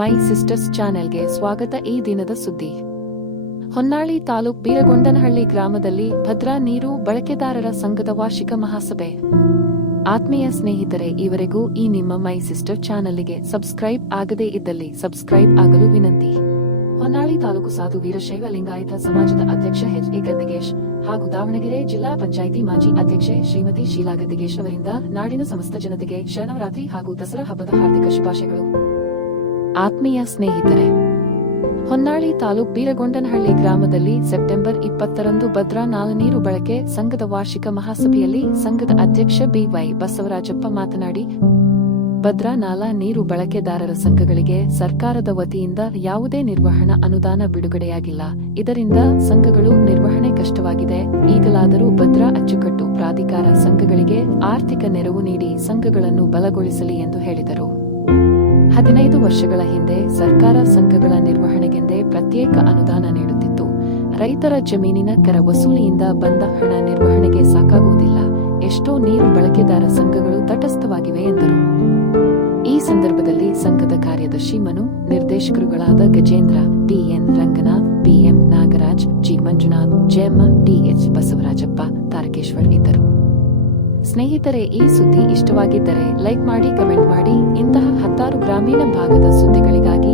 ಮೈ sisters ಚಾನೆಲ್ಗೆ ಸ್ವಾಗತ ಈ ದಿನದ ಸುದ್ದಿ. ಹೊನ್ನಾಳಿ ತಾಲೂಕ್ ಬೀರಗೊಂಡನಹಳ್ಳಿ ಗ್ರಾಮದಲ್ಲಿ ಭದ್ರಾ ನೀರು ಬಳಕೆದಾರರ ಸಂಘದ ವಾರ್ಷಿಕ ಮಹಾಸಭೆ. ಆತ್ಮೀಯ ಸ್ನೇಹಿತರೆ, ಈವರೆಗೂ ಈ ನಿಮ್ಮ ಮೈ ಸಿಸ್ಟರ್ ಚಾನೆಲ್ಗೆ ಸಬ್ಸ್ಕ್ರೈಬ್ ಆಗದೇ ಇದ್ದಲ್ಲಿ ಸಬ್ಸ್ಕ್ರೈಬ್ ಆಗಲು ವಿನಂತಿ. ಹೊನ್ನಾಳಿ ತಾಲೂಕು ಸಾಧು ವೀರಶೈವ ಲಿಂಗಾಯತ ಸಮಾಜದ ಅಧ್ಯಕ್ಷ ಎಚ್ ಎ ಗದ್ದಿಗೇಶ್ ಹಾಗೂ ದಾವಣಗೆರೆ ಜಿಲ್ಲಾ ಪಂಚಾಯಿತಿ ಮಾಜಿ ಅಧ್ಯಕ್ಷೆ ಶ್ರೀಮತಿ ಶೀಲಾ ಗದ್ದಿಗೇಶ್ ಅವರಿಂದ ನಾಡಿನ ಸಮಸ್ತ ಜನತೆಗೆ ಶರಣವರಾತ್ರಿ ಹಾಗೂ ದಸರಾ ಹಬ್ಬದ ಹಾರ್ದಿಕ ಶುಭಾಶಯಗಳು. ಆತ್ಮೀಯ ಸ್ನೇಹಿತರೆ, ಹೊನ್ನಾಳಿ ತಾಲೂಕ್ ಬೀರಗೊಂಡನಹಳ್ಳಿ ಗ್ರಾಮದಲ್ಲಿ ಸೆಪ್ಟೆಂಬರ್ ಇಪ್ಪತ್ತರಂದು ಭದ್ರಾ ನಾಲನೀರು ಬಳಕೆ ಸಂಘದ ವಾರ್ಷಿಕ ಮಹಾಸಭೆಯಲ್ಲಿ ಸಂಘದ ಅಧ್ಯಕ್ಷ ಬಿವೈ ಬಸವರಾಜಪ್ಪ ಮಾತನಾಡಿ, ಭದ್ರಾ ನಾಲಾ ನೀರು ಬಳಕೆದಾರರ ಸಂಘಗಳಿಗೆ ಸರ್ಕಾರದ ವತಿಯಿಂದ ಯಾವುದೇ ನಿರ್ವಹಣಾ ಅನುದಾನ ಬಿಡುಗಡೆಯಾಗಿಲ್ಲ. ಇದರಿಂದ ಸಂಘಗಳು ನಿರ್ವಹಣೆ ಕಷ್ಟವಾಗಿದೆ. ಈಗಲಾದರೂ ಭದ್ರಾ ಅಚ್ಚುಕಟ್ಟು ಪ್ರಾಧಿಕಾರ ಸಂಘಗಳಿಗೆ ಆರ್ಥಿಕ ನೆರವು ನೀಡಿ ಸಂಘಗಳನ್ನು ಬಲಗೊಳಿಸಲಿ ಎಂದು ಹೇಳಿದರು. ಹದಿನೈದು ವರ್ಷಗಳ ಹಿಂದೆ ಸರ್ಕಾರ ಸಂಘಗಳ ನಿರ್ವಹಣೆಗೆಂದೇ ಪ್ರತ್ಯೇಕ ಅನುದಾನ ನೀಡುತ್ತಿತ್ತು. ರೈತರ ಜಮೀನಿನ ಕರ ವಸೂಲಿಯಿಂದ ಬಂದ ಹಣ ನಿರ್ವಹಣೆಗೆ ಸಾಕಾಗುವುದಿಲ್ಲ. ಎಷ್ಟೋ ನೀರು ಬಳಕೆದಾರ ಸಂಘಗಳು ತಟಸ್ಥವಾಗಿವೆ ಎಂದರು. ಈ ಸಂದರ್ಭದಲ್ಲಿ ಸಂಘದ ಕಾರ್ಯದರ್ಶಿ Manu, ನಿರ್ದೇಶಕರುಗಳಾದ Gajendra, TN Ranganath BM Nagaraj, G. Manjunath, Jayamma, TH Basavarajappa, Tarakeshwar ಇದ್ದರು. ಸ್ನೇಹಿತರೆ ಈ ಸುದ್ದಿ ಇಷ್ಟವಾಗಿದ್ದರೆ ಲೈಕ್ ಮಾಡಿ ಕಮೆಂಟ್ ಮಾಡಿ. ಇಂತಹ ಹತ್ತಾರು ಗ್ರಾಮೀಣ ಭಾಗದ ಸುದ್ದಿಗಳಿಗಾಗಿ